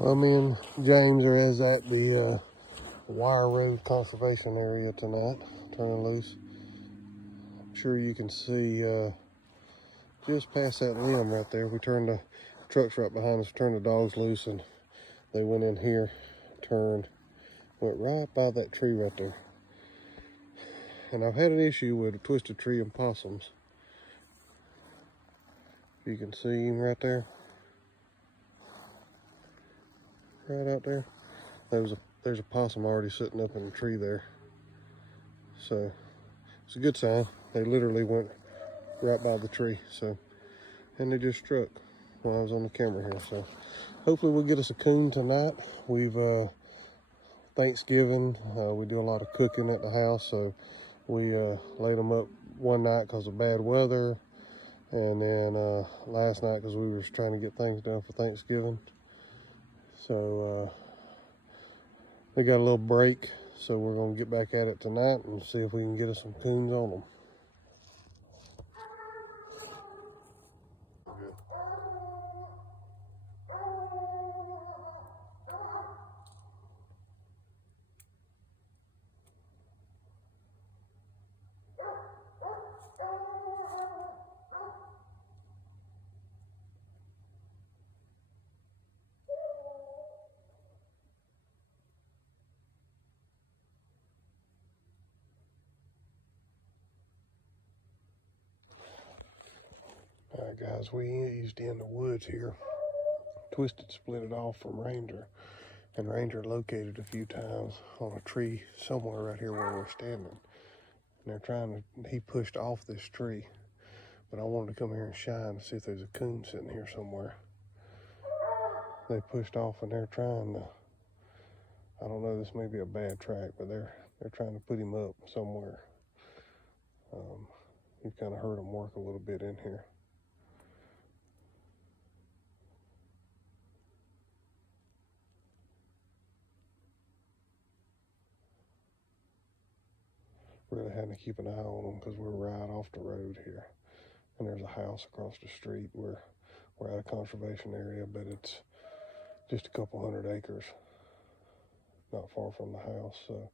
Well, me and James are at the Wire Road Conservation Area tonight, turning loose. I'm sure you can see just past that limb right there. We turned the trucks right behind us, turned the dogs loose, and they went in here, turned, went right by that tree right there. And I've had an issue with a twisted tree and possums. You can see him right there. Right out there. There's a possum already sitting up in the tree there. So it's a good sign. They literally went right by the tree. So, and they just struck while I was on the camera here. So hopefully we'll get us a coon tonight. We've Thanksgiving, we do a lot of cooking at the house, so we laid them up one night because of bad weather, and then last night because we were just trying to get things done for Thanksgiving. So we got a little break, so we're going to get back at it tonight and see if we can get us some coons on them. All right, guys, we eased in the woods here. Twisted split it off from Ranger, and Ranger located a few times on a tree somewhere right here where we're standing. And he pushed off this tree, but I wanted to come here and shine to see if there's a coon sitting here somewhere. They pushed off and they're trying to, I don't know, this may be a bad track, but they're trying to put him up somewhere. You kind of heard them work a little bit in here. Really had to keep an eye on them because we're right off the road here. And there's a house across the street. We're at a conservation area, but it's just a couple hundred acres, not far from the house. So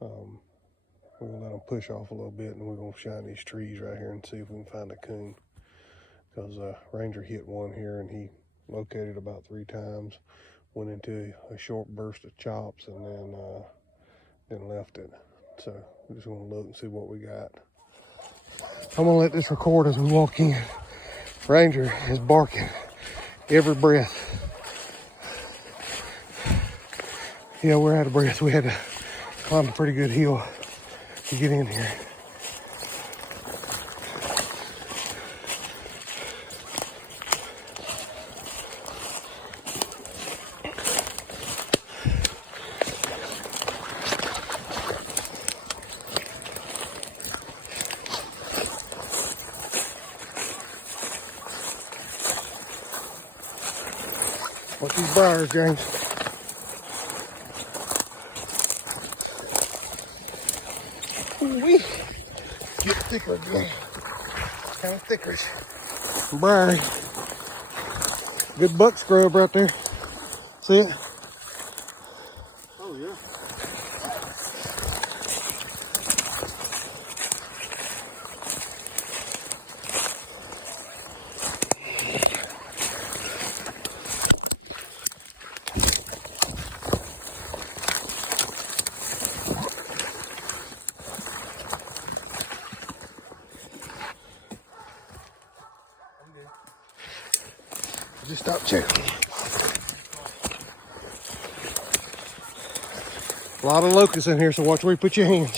we're gonna let them push off a little bit, and we're gonna shine these trees right here and see if we can find a coon. Because Ranger hit one here, and he located about 3 times, went into a short burst of chops, and then left it. So we're just gonna look and see what we got. I'm gonna let this record as we walk in. Ranger is barking every breath. Yeah, we're out of breath. We had to climb a pretty good hill to get in here. Watch these briars, James. Ooh-wee. Get thicker again. Kind of thickerish. Briar. Good buck scrub right there. See it? Oh, yeah. Just stop checking. A lot of locusts in here, so watch where you put your hands.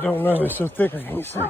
I don't know, it's so thick I can't see.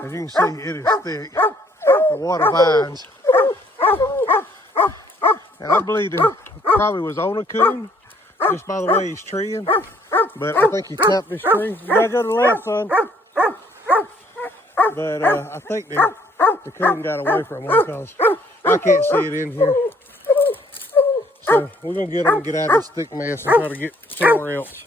As you can see, it is thick. The water vines. And I believe it probably was on a coon, just by the way he's treeing. But I think he tapped this tree. You gotta go to the left, son. But I think the coon got away from him because I can't see it in here. So we're gonna get him and get out of this thick mess and try to get somewhere else.